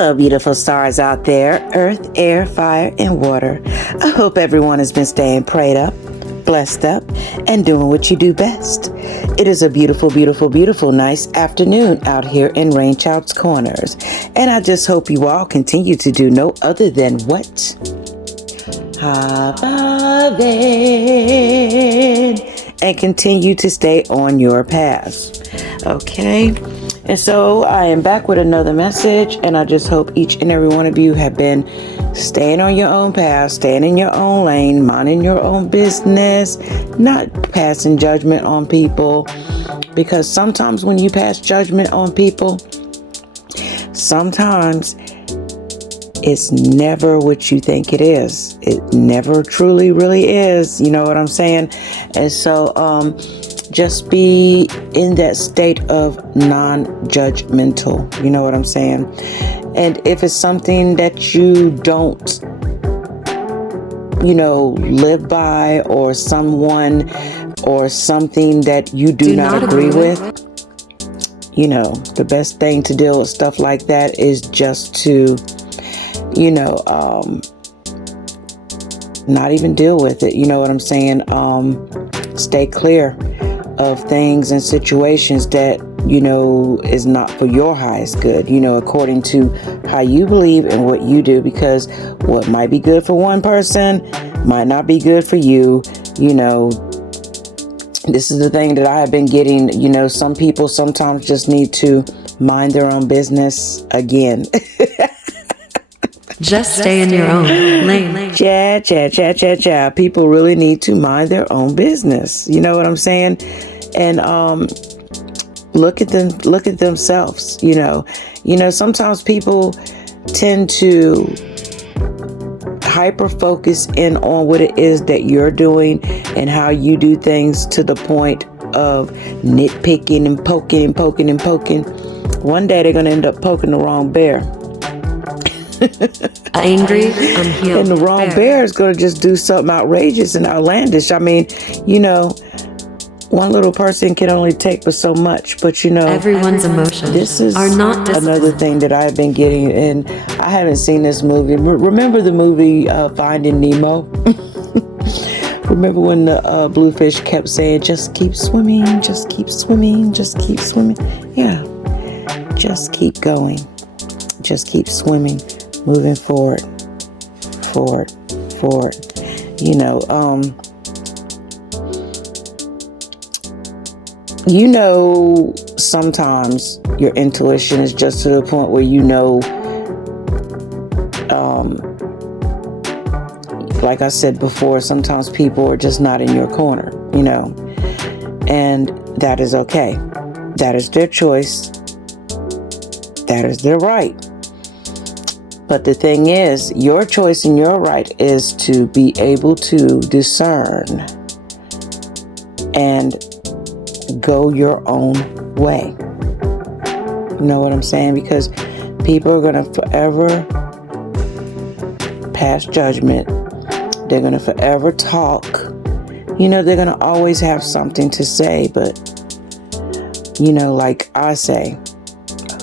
Hello, beautiful stars out there, earth, air, fire, and water. I hope everyone has been staying prayed up, blessed up, and doing what you do best. It is a beautiful, beautiful, beautiful, nice afternoon out here in Rainchild's Corners. And I just hope you all continue to do no other than what? And continue to stay on your path. Okay? And so I am back with another message, and I just hope each and every one of you have been staying on your own path, staying in your own lane, minding your own business, not passing judgment on people. Because sometimes when you pass judgment on people, sometimes it's never what you think it is. It never truly really is. You know what I'm saying? And so, just be in that state of non-judgmental. You know what I'm saying? And if it's something that you don't, live by, or someone or something that you do not agree with, the best thing to deal with stuff like that is just to, not even deal with it. You know what I'm saying? Stay clear of things and situations that, is not for your highest good, according to how you believe and what you do, because what might be good for one person might not be good for you. This is the thing that I have been getting, some people sometimes just need to mind their own business again. Just stay in your own lane. Cha. People really need to mind their own business. You know what I'm saying? And look at themselves. Sometimes people tend to hyper focus in on what it is that you're doing and how you do things, to the point of nitpicking and poking. One day they're going to end up poking the wrong bear. Angry, unhealed, and the wrong bear is going to just do something outrageous and outlandish. I mean, one little person can only take but so much. But everyone's emotions this is are not another thing that I've been getting, and I haven't seen this movie. Remember the movie Finding Nemo? Remember when the bluefish kept saying, "Just keep swimming, just keep swimming, just keep swimming." Yeah, just keep going, just keep swimming. Moving forward. Sometimes your intuition is just to the point where like I said before, sometimes people are just not in your corner, and that is okay. That is their choice. That is their right. But the thing is, your choice and your right is to be able to discern and go your own way. You know what I'm saying? Because people are going to forever pass judgment. They're going to forever talk. They're going to always have something to say. But, like I say,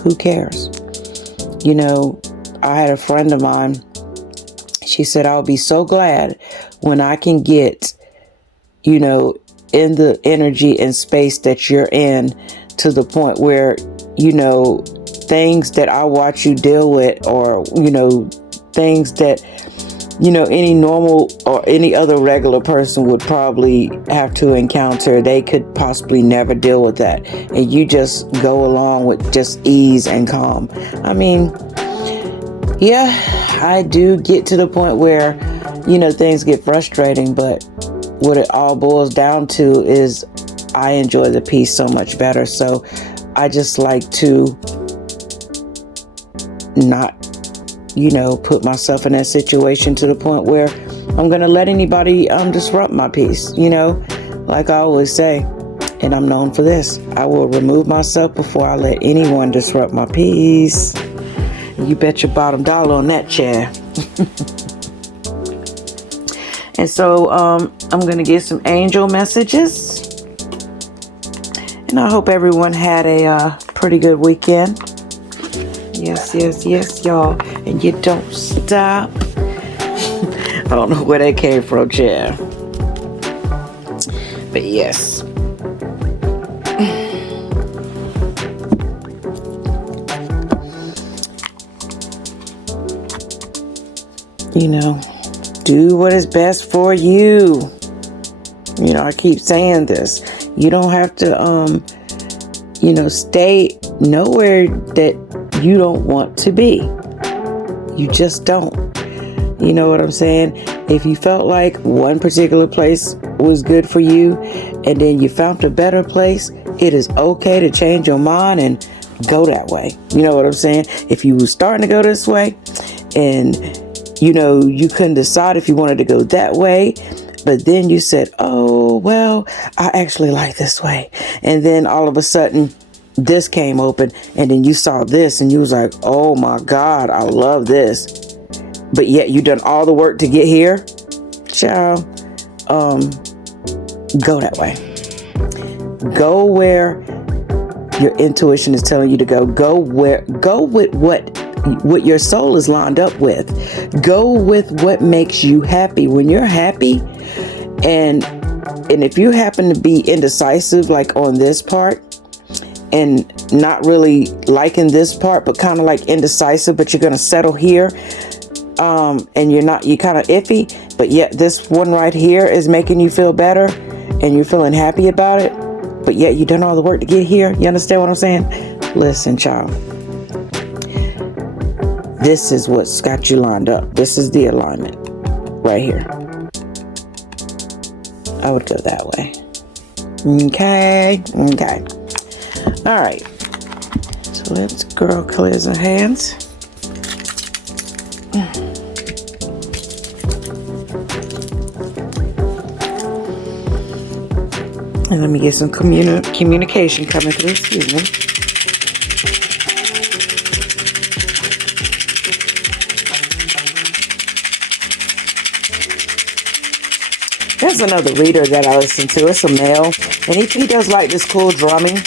who cares? I had a friend of mine. She said, "I'll be so glad when I can get, in the energy and space that you're in, to the point where, things that I watch you deal with, or, things that, any normal or any other regular person would probably have to encounter, they could possibly never deal with that. And you just go along with just ease and calm." I mean, yeah, I do get to the point where, things get frustrating, but what it all boils down to is I enjoy the peace so much better. So I just like to not, put myself in that situation to the point where I'm going to let anybody disrupt my peace, like I always say, and I'm known for this. I will remove myself before I let anyone disrupt my peace. You bet your bottom dollar on that, chair. And so I'm going to get some angel messages. And I hope everyone had a pretty good weekend. Yes, yes, yes, y'all. And you don't stop. I don't know where that came from, Chad. But yes. You know, do what is best for you. You know, I keep saying this. You don't have to, stay nowhere that you don't want to be. You just don't. You know what I'm saying? If you felt like one particular place was good for you and then you found a better place, it is okay to change your mind and go that way. You know what I'm saying? If you were starting to go this way and you couldn't decide if you wanted to go that way, but then you said, oh, well, I actually like this way. And then all of a sudden this came open and then you saw this and you was like, oh my God, I love this. But yet you done all the work to get here. Child, go that way. Go where your intuition is telling you to go. Go with what your soul is lined up with. Go with what makes you happy. When you're happy, and if you happen to be indecisive, like on this part, and not really liking this part, but kind of like indecisive, but you're gonna settle here, and you're kind of iffy, but yet this one right here is making you feel better, and you're feeling happy about it, but yet you done all the work to get here. You understand what I'm saying? Listen, child. This is what's got you lined up. This is the alignment right here. I would go that way. Okay. All right. So let's girl clears her hands. And let me get some communication coming through. Excuse me. There's another reader that I listen to. It's a male. And he does like this cool drumming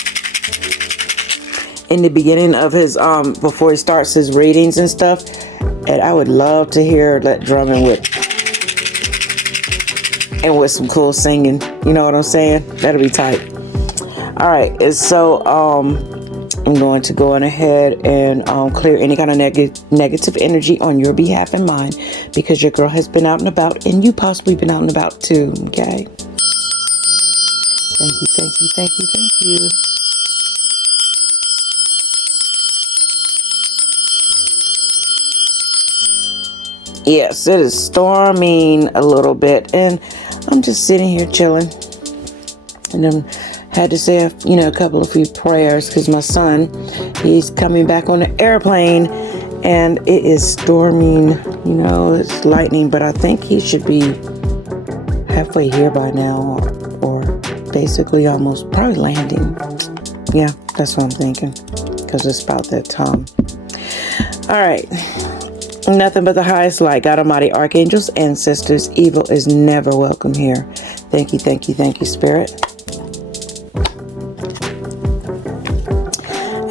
in the beginning of his, before he starts his readings and stuff. And I would love to hear that drumming with some cool singing. You know what I'm saying? That'll be tight. All right. And so, I'm going to go on ahead and clear any kind of negative energy on your behalf and mine, because your girl has been out and about, and you possibly been out and about too. Okay. Thank you. Yes, it is storming a little bit, and I'm just sitting here chilling, and then had to say a few prayers because my son, he's coming back on the airplane, and it is storming. It's lightning, but I think he should be halfway here by now, or basically almost, probably landing. Yeah, that's what I'm thinking, because it's about that time. All right. Nothing but the highest light, God Almighty, archangels, ancestors. Evil is never welcome here. Thank you, Spirit.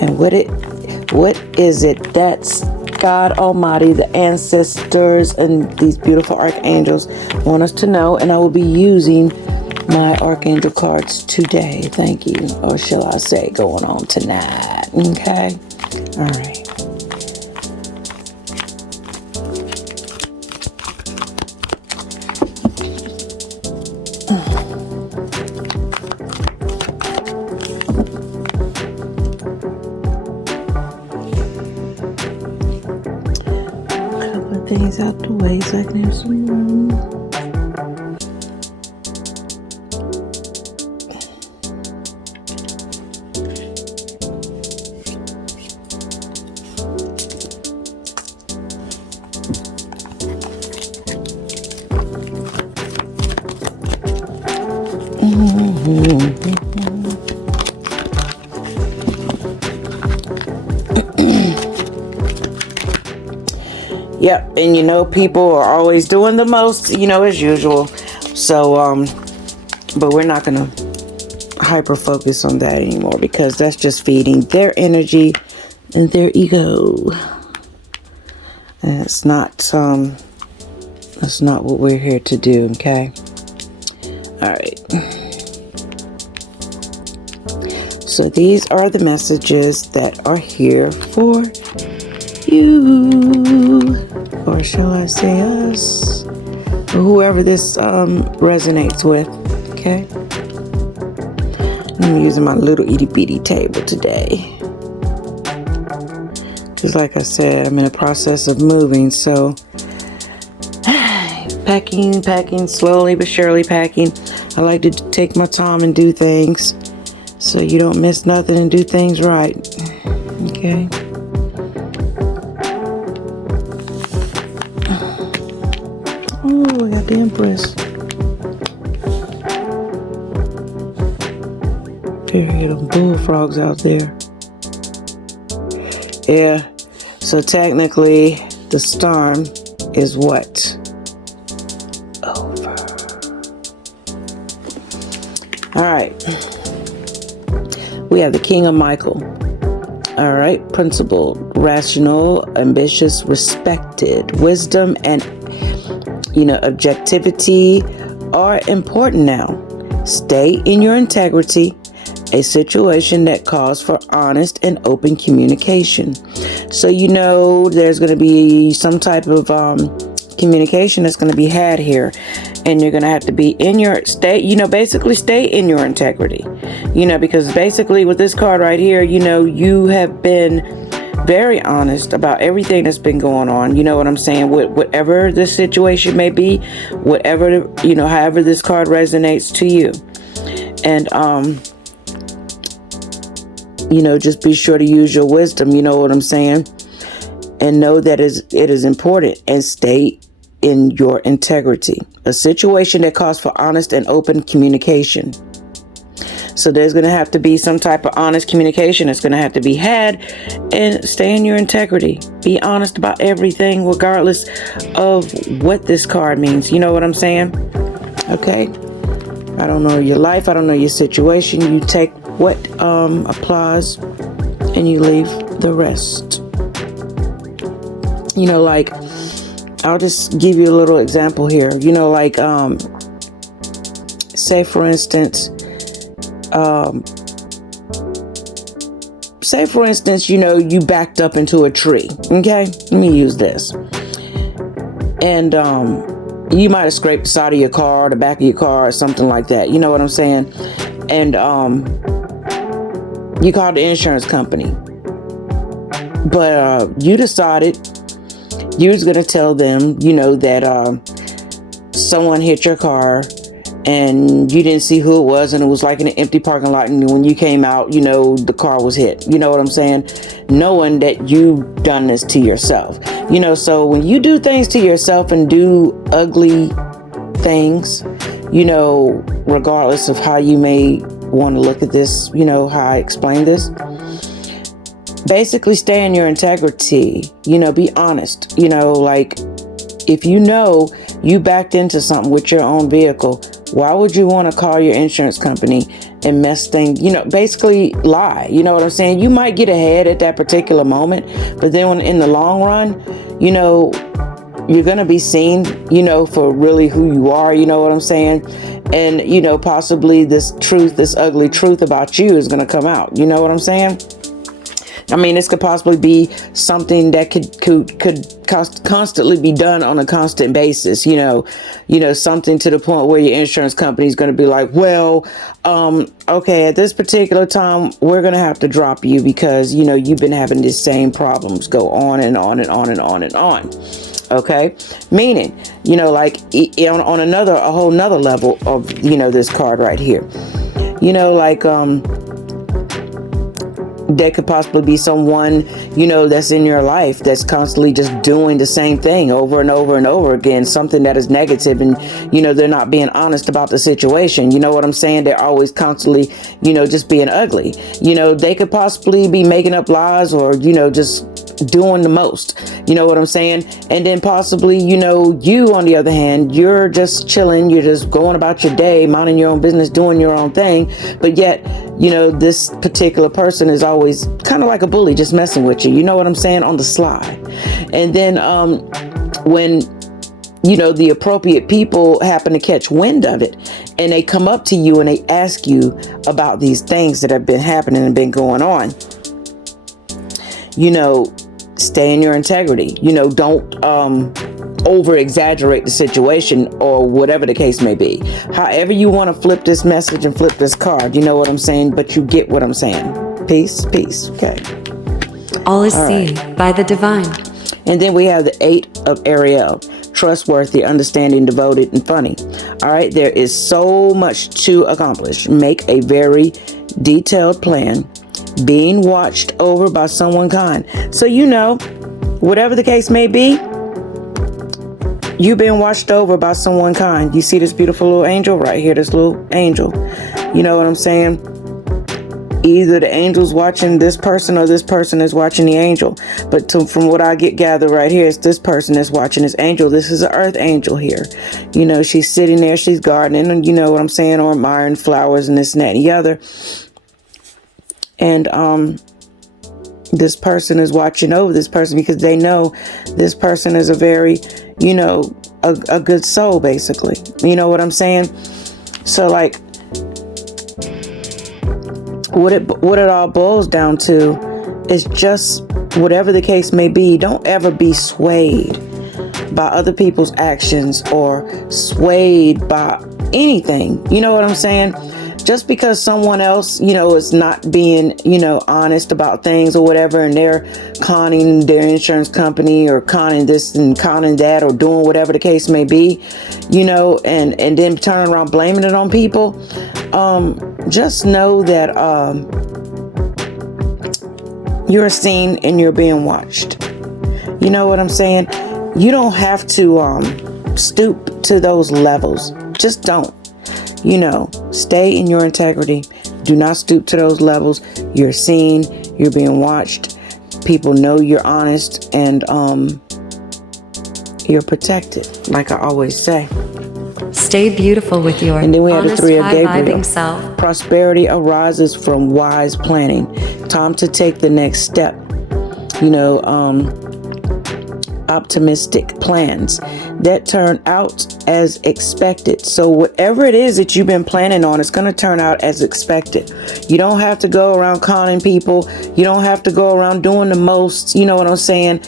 And what is it that's God Almighty, the ancestors, and these beautiful archangels want us to know? And I will be using my archangel cards today. Thank you. Or shall I say going on tonight. Okay? All right. Things out the way so I can have some room. Yep, and people are always doing the most, as usual. So, but we're not gonna hyper focus on that anymore, because that's just feeding their energy and their ego. And that's not what we're here to do, okay? All right. So these are the messages that are here for you, or shall I say us, or whoever this resonates with, okay? I'm using my little itty bitty table today. Because like I said, I'm in a process of moving, so packing, slowly but surely packing. I like to take my time and do things so you don't miss nothing and do things right. Okay. Oh, I got the Empress. Period of bullfrogs out there. Yeah. So technically, the storm is what? Over. All right. We have the King of Michael. All right. Principled, rational, ambitious, respected. Wisdom and, objectivity are important now. Stay in your integrity. A situation that calls for honest and open communication. So, there's going to be some type of communication that's going to be had here. And you're going to have to be in your basically stay in your integrity. Because basically with this card right here, you have been very honest about everything that's been going on. You know what I'm saying? Whatever the situation may be, whatever, however this card resonates to you. And, just be sure to use your wisdom, you know what I'm saying? And know that it is important, and stay in your integrity. A situation that calls for honest and open communication. So there's going to have to be some type of honest communication that's going to have to be had, and stay in your integrity. Be honest about everything, regardless of what this card means. You know what I'm saying? Okay. I don't know your life. I don't know your situation. You take what applies and you leave the rest. I'll just give you a little example here. Say for instance, you backed up into a tree. Okay, let me use this. And you might have scraped the side of your car, or the back of your car, or something like that. You know what I'm saying? And you called the insurance company, but you decided you was gonna tell them, that someone hit your car, and you didn't see who it was, and it was like in an empty parking lot, and when you came out, the car was hit. You know what I'm saying? Knowing that you've done this to yourself. So when you do things to yourself and do ugly things, regardless of how you may want to look at this, how I explain this, basically stay in your integrity, be honest, if you backed into something with your own vehicle, why would you want to call your insurance company and mess things, basically lie? You know what I'm saying? You might get ahead at that particular moment, but then in the long run, you're going to be seen, for really who you are. You know what I'm saying? And, possibly this ugly truth about you is going to come out. You know what I'm saying? I mean, this could possibly be something that could constantly be done on a constant basis, something to the point where your insurance company is going to be like, well, okay, at this particular time, we're going to have to drop you because, you've been having these same problems go on and on and on and on and on. Okay. Meaning, on a whole nother level of, this card right here, there could possibly be someone, that's in your life that's constantly just doing the same thing over and over and over again, something that is negative, and, they're not being honest about the situation. You know what I'm saying? They're always constantly, just being ugly. They could possibly be making up lies, or, just doing the most. You know what I'm saying? And then possibly, you on the other hand, you're just chilling, you're just going about your day, minding your own business, doing your own thing. But yet, this particular person is always kind of like a bully, just messing with you. You know what I'm saying? On the sly. And then when the appropriate people happen to catch wind of it, and they come up to you and they ask you about these things that have been happening and been going on, stay in your integrity. Don't over exaggerate the situation, or whatever the case may be. However you want to flip this message and flip this card, you know what I'm saying? But you get what I'm saying. Peace. Okay. All is seen by the divine. And then we have the 8 of Ariel. Trustworthy, understanding, devoted, and funny. All right. There is so much to accomplish. Make a very detailed plan. Being watched over by someone kind. So, whatever the case may be, you've been watched over by someone kind. You see this beautiful little angel right here, this little angel. You know what I'm saying? Either the angel's watching this person or this person is watching the angel. But from what I gather right here, is this person is watching this angel. This is an earth angel here. She's sitting there, she's gardening, and you know what I'm saying, or admiring flowers and this and that and the other. And this person is watching over this person because they know this person is a very, a good soul, basically. You know what I'm saying? So, like, what it all boils down to is just whatever the case may be. Don't ever be swayed by other people's actions or swayed by anything. You know what I'm saying? Just because someone else, is not being, honest about things or whatever, and they're conning their insurance company or conning this and conning that or doing whatever the case may be, and then turning around blaming it on people. Just know that you're seen and you're being watched. You know what I'm saying? You don't have to stoop to those levels. Just don't. Stay in your integrity. Do not stoop to those levels. You're seen. You're being watched. People know you're honest, and you're protected, like I always say. Stay beautiful with your and then we have the honest, 3 of Gabriel. high-vibing self. Prosperity arises from wise planning. Time to take the next step. Optimistic plans that turn out as expected. So whatever it is that you've been planning on, it's going to turn out as expected. You don't have to go around conning people. You don't have to go around doing the most, you know what I'm saying?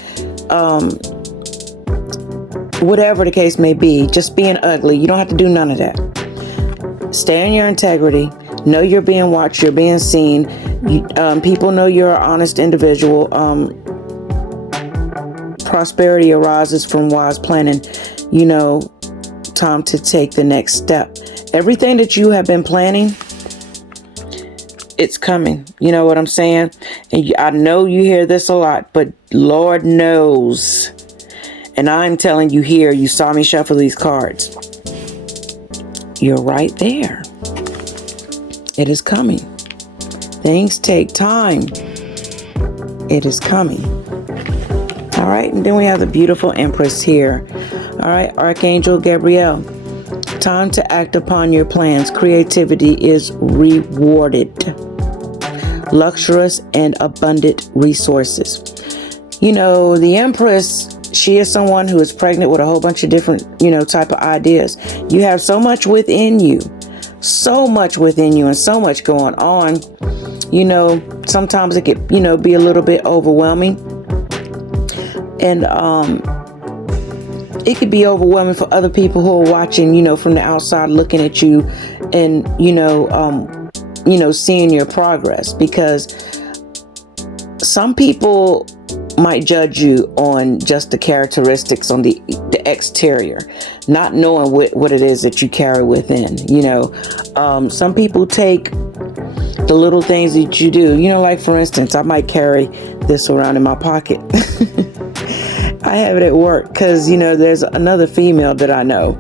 Whatever the case may be, just being ugly. You don't have to do none of that. Stay in your integrity. Know you're being watched. You're being seen. People know you're an honest individual. Prosperity arises from wise planning. Time to take the next step. Everything that you have been planning, it's coming. You know what I'm saying? And I know you hear this a lot, but Lord knows. And I'm telling you here, you saw me shuffle these cards. You're right there. It is coming. Things take time. It is coming. All right, and then we have the beautiful Empress here. All right, Archangel Gabriel. Time to act upon your plans. Creativity is rewarded. Luxurious and abundant resources. The Empress, she is someone who is pregnant with a whole bunch of different, type of ideas. You have so much within you. So much within you and so much going on. Sometimes it could, be a little bit overwhelming. And it could be overwhelming for other people who are watching, from the outside, looking at you and, seeing your progress. Because some people might judge you on just the characteristics on the exterior, not knowing what it is that you carry within. Some people take the little things that you do. Like, for instance, I might carry this around in my pocket. I have it at work because, there's another female that I know,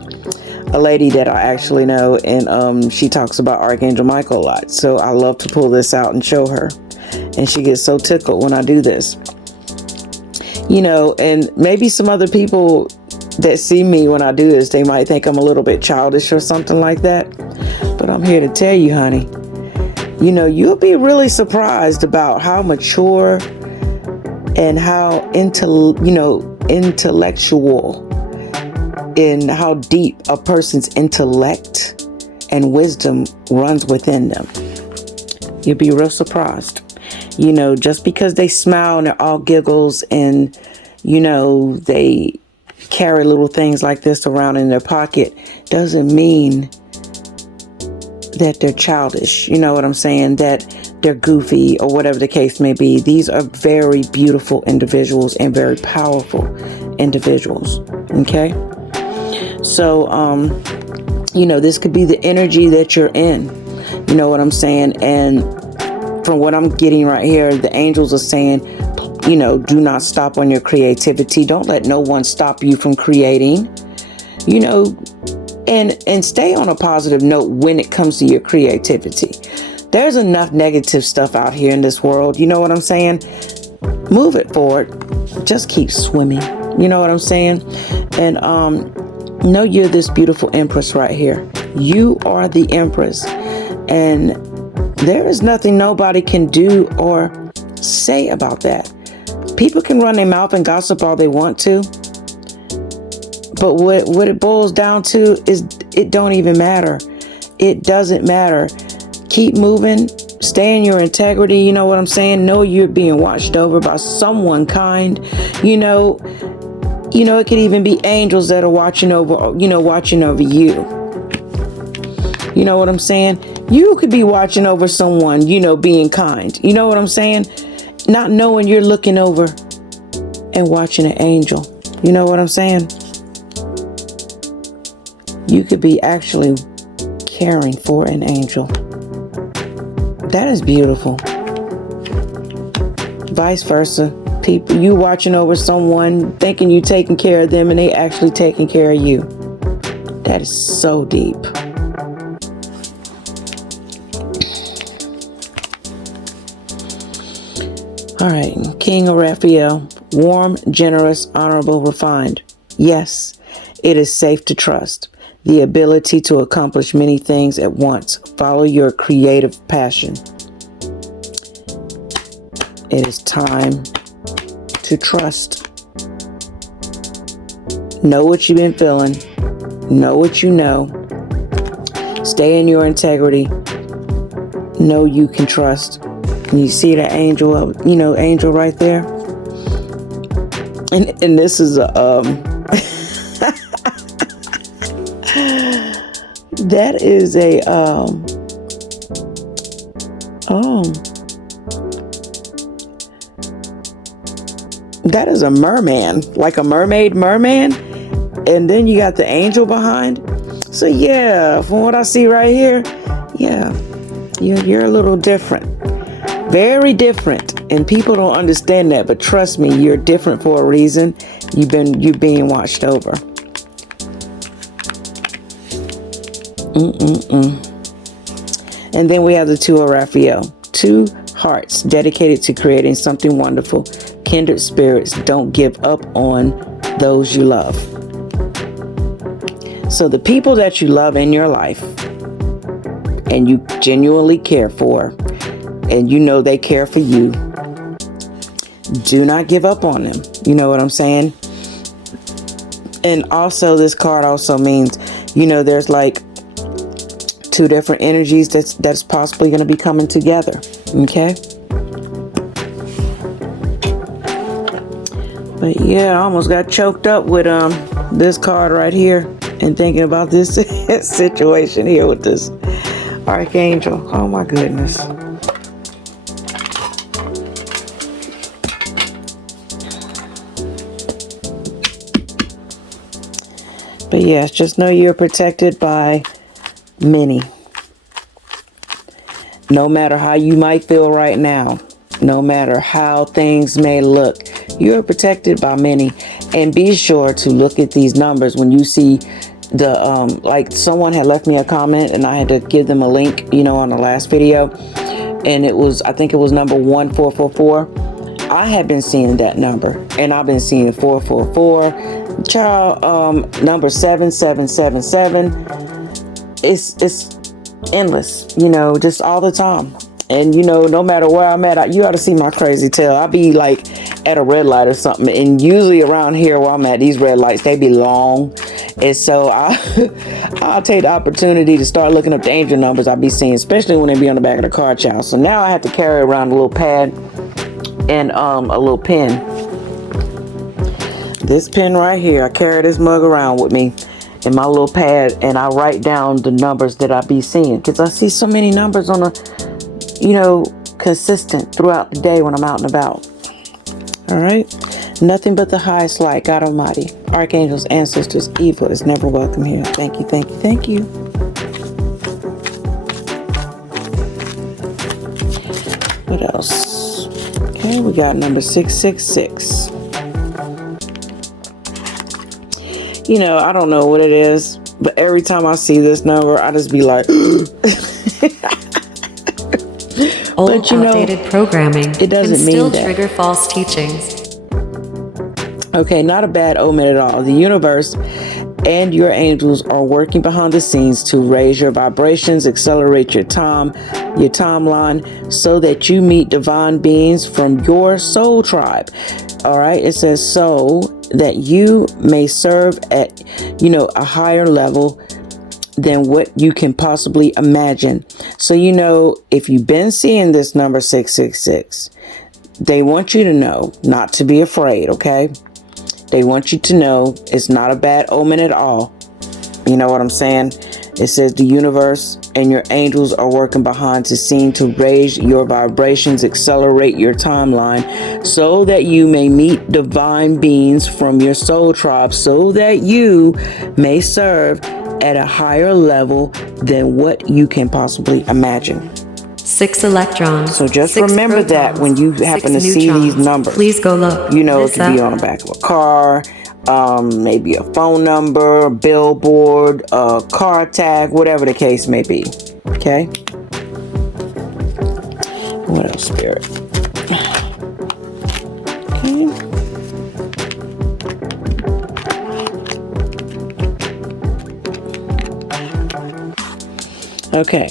a lady that I actually know, and she talks about Archangel Michael a lot. So I love to pull this out and show her. And she gets so tickled when I do this. You know, and maybe some other people that see me when I do this, they might think I'm a little bit childish or something like that. But I'm here to tell you, honey, you know, you'll be really surprised about how mature and how intellectual, and how deep a person's intellect and wisdom runs within them. You'll be real surprised. You know, just because they smile and they're all giggles and, you know, they carry little things like this around in their pocket doesn't mean that they're childish. You know what I'm saying? That they're goofy or whatever the case may be. These are very beautiful individuals and very powerful individuals. Okay? So, you know, this could be the energy that you're in. You know what I'm saying? And from what I'm getting right here, the angels are saying, you know, do not stop on your creativity. Don't let no one stop you from creating, you know, and stay on a positive note when it comes to your creativity. There's enough negative stuff out here in this world. You know what I'm saying? Move it forward. Just keep swimming. You know what I'm saying? And know you're this beautiful empress right here. You are the empress. And there is nothing nobody can do or say about that. People can run their mouth and gossip all they want to. But what it boils down to is it don't even matter. It doesn't matter. Keep moving. Stay in your integrity. You know what I'm saying? Know you're being watched over by someone kind. You know, it could even be angels that are watching over you. You know what I'm saying? You could be watching over someone, you know, being kind. You know what I'm saying? Not knowing you're looking over and watching an angel. You know what I'm saying? You could be actually caring for an angel. That is beautiful. Vice versa. People, you watching over someone, thinking you taking care of them, and they actually taking care of you. That is so deep. All right, King of Raphael, warm, generous, honorable, refined. Yes, it is safe to trust. The ability to accomplish many things at once. Follow your creative passion. It is time to trust. Know what you've been feeling. Know what you know. Stay in your integrity. Know you can trust. And you see the angel, angel right there. And this is a that is a that is a merman, like a merman, and then you got the angel behind. So yeah, from what I see right here, yeah, you're a little different, very different, and people don't understand that. But trust me, you're different for a reason. You're being watched over. And then we have the Two of Raphael. Two hearts dedicated to creating something wonderful. Kindred spirits, don't give up on those you love. So the people that you love in your life and you genuinely care for, and you know they care for you, do not give up on them. You know what I'm saying? And also this card also means, there's like two different energies that's possibly going to be coming together. Okay? But yeah, I almost got choked up with this card right here and thinking about this situation here with this Archangel. Oh my goodness. But yes, just know you're protected by many. No matter how you might feel right now, no matter how things may look, you're protected by many. And be sure to look at these numbers when you see the like someone had left me a comment and I had to give them a link, on the last video, and I think it was number 1444. I have been seeing that number, and I've been seeing 444, child, number 7777. It's endless, just all the time. And no matter where I'm at, you ought to see my crazy tail. I'll be like at a red light or something, and usually around here where I'm at, these red lights, they be long. And so I'll take the opportunity to start looking up the angel numbers I be seeing, especially when they be on the back of the car, child. So now I have to carry around a little pad and a little pen. This pen right here, I carry this mug around with me in my little pad, and I write down the numbers that I be seeing, because I see so many numbers on a consistent throughout the day when I'm out and about. All right. Nothing but the highest light, God Almighty, archangels, ancestors, evil is never welcome here. Thank you, thank you, thank you. What else? Okay, we got number 666. I don't know what it is, but every time I see this number, I just be like, Old, outdated programming it doesn't can mean still that. trigger false teachings. Okay, not a bad omen at all. The universe and your angels are working behind the scenes to raise your vibrations, accelerate your timeline, so that you meet divine beings from your soul tribe. All right, it says so that you may serve at, a higher level than what you can possibly imagine. So, if you've been seeing this number 666, they want you to know not to be afraid, okay? They want you to know it's not a bad omen at all. You know what I'm saying? It says the universe and your angels are working behind the scene to raise your vibrations, accelerate your timeline, so that you may meet divine beings from your soul tribe, so that you may serve at a higher level than what you can possibly imagine. 6 electrons. So just 6 remember protons, that when you happen to see these numbers. Please go look. It could be on the back of a car, maybe a phone number, a billboard, a car tag, whatever the case may be. Okay? What else, Spirit? Okay.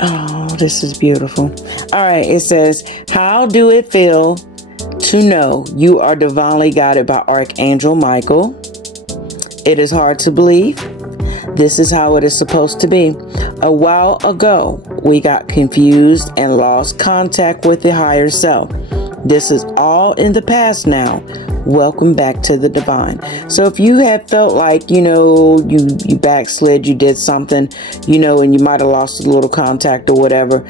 Oh, this is beautiful. All right, it says, how do it feel to know you are divinely guided by Archangel Michael? It is hard to believe. This is how it is supposed to be. A while ago, we got confused and lost contact with the higher self. This is all in the past now. Welcome back to the divine. So if you have felt like, you backslid, you did something, and you might have lost a little contact or whatever,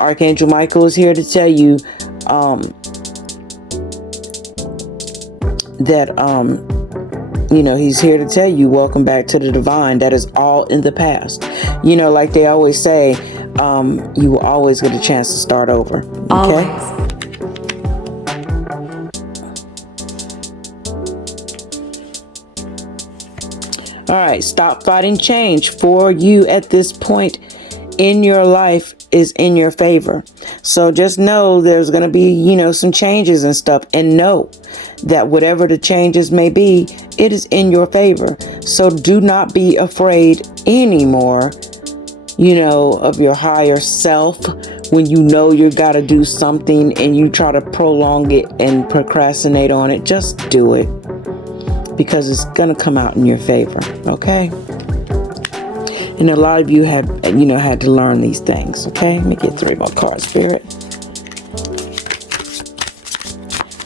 Archangel Michael is here to tell you that, he's here to tell you, welcome back to the divine. That is all in the past. Like they always say, you will always get a chance to start over. Okay? Always. All right, stop fighting change. For you at this point in your life is in your favor. So just know there's going to be, some changes and stuff, and know that whatever the changes may be, it is in your favor. So do not be afraid anymore, of your higher self. When you got to do something and you try to prolong it and procrastinate on it, just do it. Because it's going to come out in your favor, okay? And a lot of you have, had to learn these things, okay? Let me get 3 more cards, Spirit.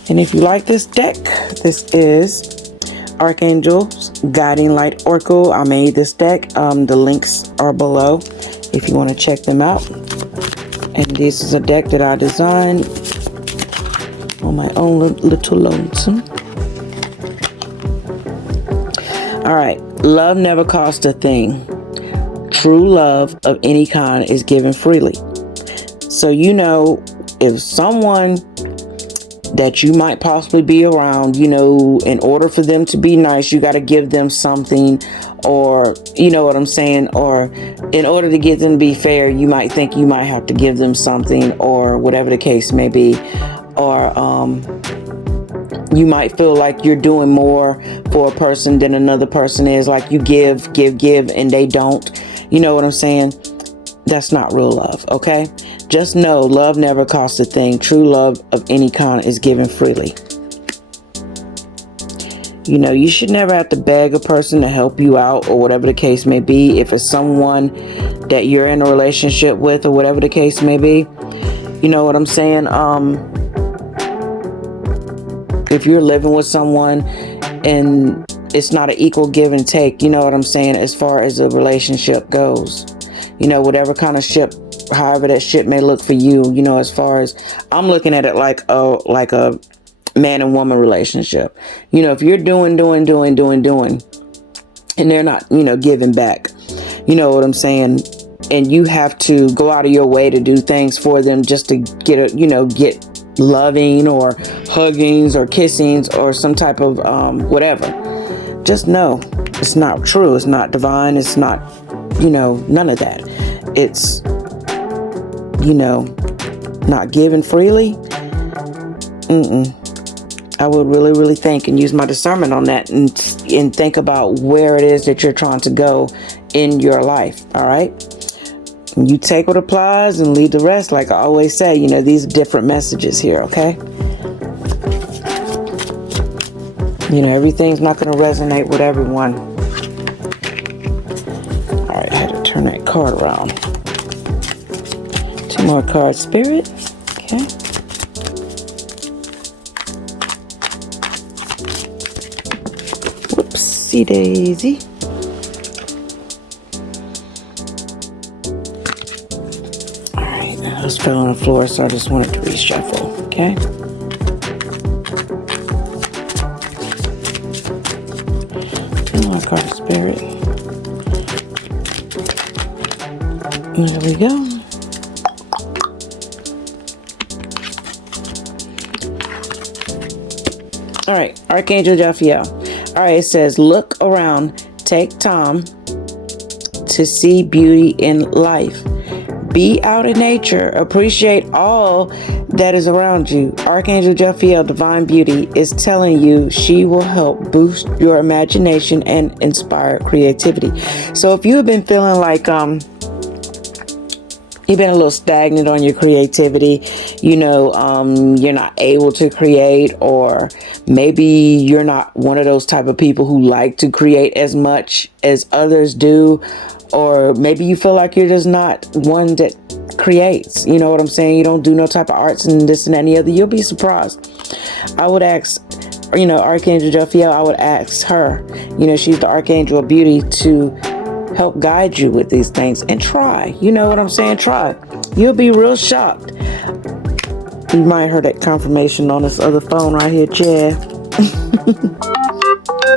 And if you like this deck, this is Archangel's Guiding Light Oracle. I made this deck. The links are below if you want to check them out. And this is a deck that I designed on my own little lonesome. All right. Love never costs a thing. True love of any kind is given freely. So, if someone that you might possibly be around, you know, in order for them to be nice, you got to give them something, or, you know what I'm saying? Or in order to get them to be fair, you might think you might have to give them something, or whatever the case may be. Or, you might feel like you're doing more for a person than another person is. Like you give, and they don't. You know what I'm saying? That's not real love, okay? Just know love never costs a thing. True love of any kind is given freely. You know, you should never have to beg a person to help you out, or whatever the case may be. If it's someone that you're in a relationship with, or whatever the case may be. You know what I'm saying? If you're living with someone and it's not an equal give and take, you know what I'm saying, as far as the relationship goes. You know, whatever kind of ship, however that ship may look for you, you know, as far as I'm looking at it like a man and woman relationship. You know, if you're doing, and they're not, you know, giving back, you know what I'm saying, and you have to go out of your way to do things for them just to get loving or huggings or kissings or some type of whatever. Just know it's not true. It's not divine. It's not, you know, none of that. It's, you know, not given freely. I would really think and use my discernment on that, and think about where it is that you're trying to go in your life. All right. You take what applies and leave the rest. Like I always say, you know, these different messages here, okay? You know, everything's not going to resonate with everyone. All right, I had to turn that card around. 2 more cards, Spirit. Okay. Whoopsie daisy. Those fell on the floor, so I just wanted to reshuffle, okay? One more card of Spirit. There we go. All right, Archangel Jophiel. All right, it says, look around, take time to see beauty in life. Be out in nature. Appreciate all that is around you. Archangel Jophiel, Divine Beauty, is telling you she will help boost your imagination and inspire creativity. So if you have been feeling like you've been a little stagnant on your creativity, you know, you're not able to create, or maybe you're not one of those type of people who like to create as much as others do, or maybe you feel like you're just not one that creates, you know what I'm saying? You don't do no type of arts and this and that and the other. You'll be surprised. I would ask, you know, Archangel Jophiel, I would ask her, you know, she's the Archangel of Beauty, to help guide you with these things, and try, you know what I'm saying? Try. You'll be real shocked. You might have heard that confirmation on this other phone right here, Chad.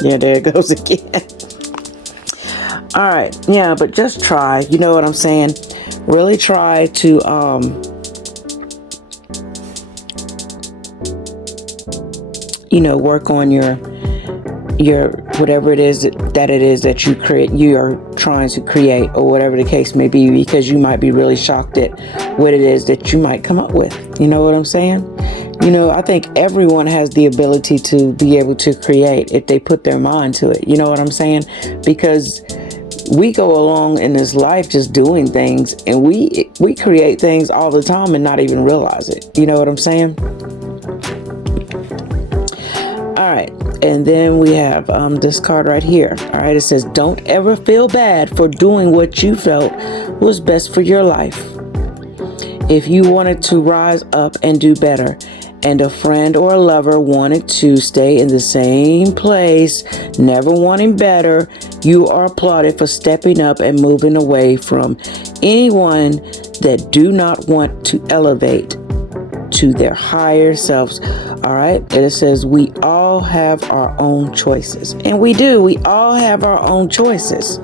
Yeah, there it goes again. All right. Yeah, but just try. You know what I'm saying? Really try to, you know, work on your whatever it is that you create, you are trying to create, or whatever the case may be, because you might be really shocked at what it is that you might come up with. You know what I'm saying? You know, I think everyone has the ability to be able to create if they put their mind to it. You know what I'm saying? Because we go along in this life just doing things, and we create things all the time and not even realize it. You know what I'm saying? All right. And then we have this card right here. All right. It says, don't ever feel bad for doing what you felt was best for your life. If you wanted to rise up and do better, and a friend or a lover wanted to stay in the same place, never wanting better, you are applauded for stepping up and moving away from anyone that do not want to elevate to their higher selves. All right. And it says we all have our own choices. And we do. We all have our own choices.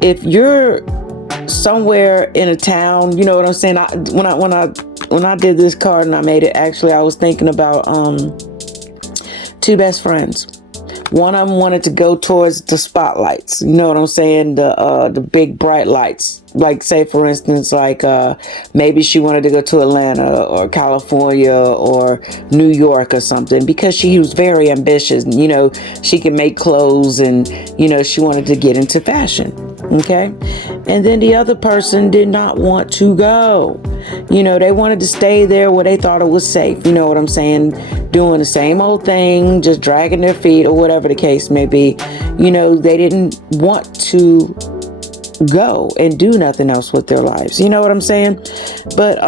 If you're somewhere in a town, you know what I'm saying? When I when I did this card and I made it, actually, I was thinking about two best friends. One of them wanted to go towards the spotlights. You know what I'm saying? The big bright lights. Like, say, for instance, like maybe she wanted to go to Atlanta or California or New York or something because she was very ambitious. You know, she could make clothes and, you know, she wanted to get into fashion. Okay. And then the other person did not want to go. You know, they wanted to stay there where they thought it was safe. You know what I'm saying? Doing the same old thing, just dragging their feet or whatever the case may be. You know, they didn't want to go and do nothing else with their lives. You know what I'm saying? But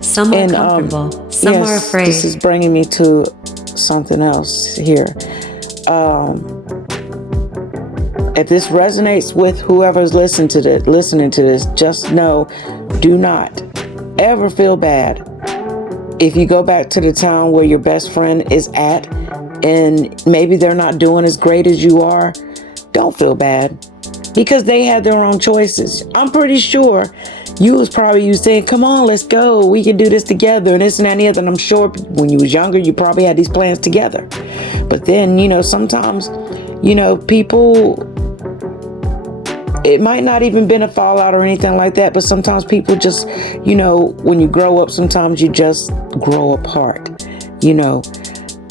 some are comfortable, some are afraid. This is bringing me to something else here. If this resonates with whoever's listening to this, just know, do not ever feel bad if you go back to the town where your best friend is at and maybe they're not doing as great as you are. Don't feel bad because they had their own choices. I'm pretty sure you saying, come on, let's go. We can do this together and this and that and the other. And I'm sure when you was younger, you probably had these plans together. But then, you know, sometimes, you know, people, it might not even been a fallout or anything like that, but sometimes people just, you know, when you grow up, sometimes you just grow apart, you know.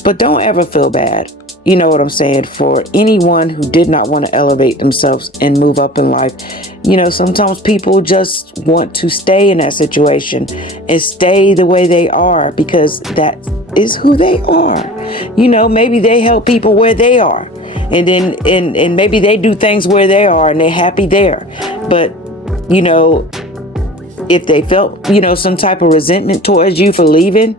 But don't ever feel bad, you know what I'm saying, for anyone who did not want to elevate themselves and move up in life. You know, sometimes people just want to stay in that situation and stay the way they are because that is who they are. You know, maybe they help people where they are. And then, and maybe they do things where they are and they're happy there. But, you know, if they felt, you know, some type of resentment towards you for leaving,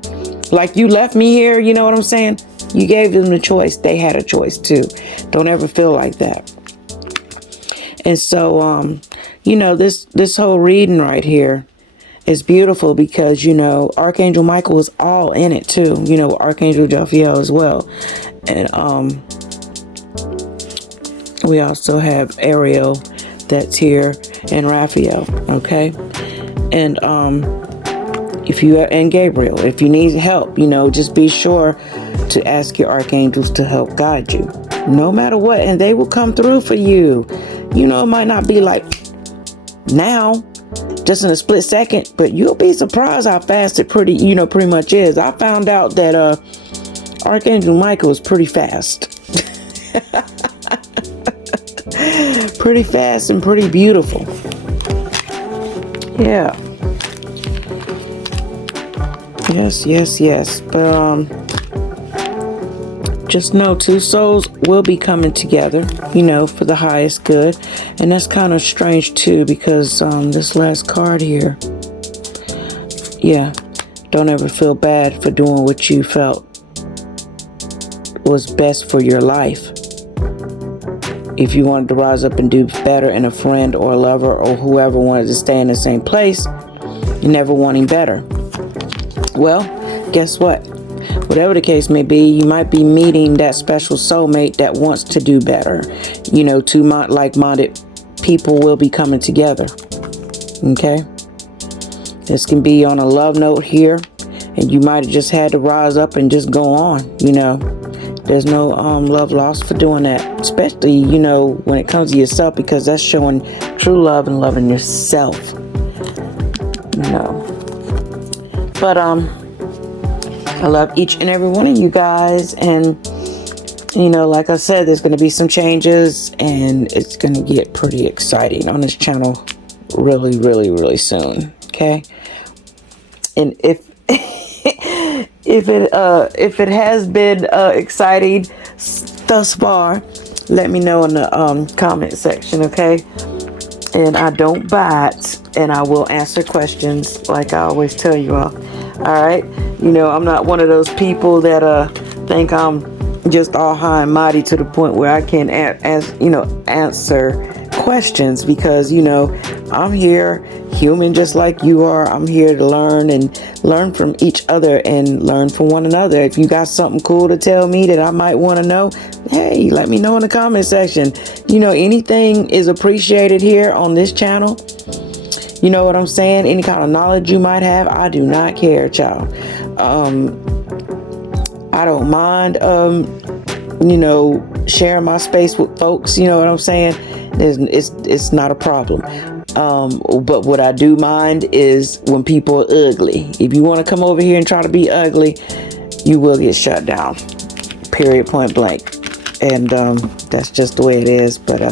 like you left me here, you know what I'm saying? You gave them the choice. They had a choice too. Don't ever feel like that. And so, you know, this whole reading right here is beautiful because, you know, Archangel Michael is all in it too. You know, Archangel Jophiel as well. And, we also have Ariel that's here and Raphael, okay? And and Gabriel, if you need help, you know, just be sure to ask your archangels to help guide you, no matter what, and they will come through for you. You know, it might not be like now, just in a split second, but you'll be surprised how fast it pretty much is. I found out that Archangel Michael is pretty fast. Pretty fast and pretty beautiful. Yeah. Yes. But just know two souls will be coming together, you know, for the highest good. And that's kind of strange too, because this last card here. Yeah. Don't ever feel bad for doing what you felt was best for your life. If you wanted to rise up and do better, and a friend or a lover or whoever wanted to stay in the same place, you're never wanting better. Well, guess what? Whatever the case may be, you might be meeting that special soulmate that wants to do better. You know, two like-minded people will be coming together. Okay? This can be on a love note here, and you might have just had to rise up and just go on, you know. There's no love lost for doing that, especially, you know, when it comes to yourself, because that's showing true love and loving yourself, you know. But I love each and every one of you guys, and, you know, like I said, there's going to be some changes, and it's going to get pretty exciting on this channel really, really, really soon, okay? And if if it has been exciting thus far, let me know in the comment section, okay? And I don't bite, and I will answer questions like I always tell you all. All right, you know, I'm not one of those people that think I'm just all high and mighty to the point where I can answer questions, because, you know, I'm here, human just like you are. I'm here to learn and learn from each other and learn from one another. If you got something cool to tell me that I might want to know, hey, let me know in the comment section. You know, anything is appreciated here on this channel. You know what I'm saying? Any kind of knowledge you might have, I do not care, child. I don't mind, sharing my space with folks. You know what I'm saying? It's not a problem. But what I do mind is when people are ugly. If you want to come over here and try to be ugly, you will get shut down. Period, point blank. And that's just the way it is. But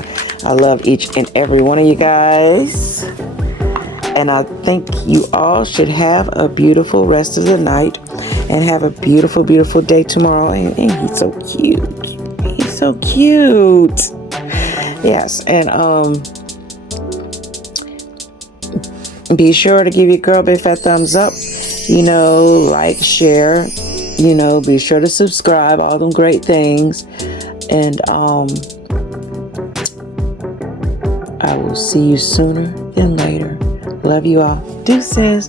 I love each and every one of you guys. And I think you all should have a beautiful rest of the night and have a beautiful, beautiful day tomorrow. And he's so cute. He's so cute. Yes. And be sure to give your girl a big fat thumbs up. Like, share. Be sure to subscribe. All them great things. And I will see you sooner than later. Love you all. Deuces.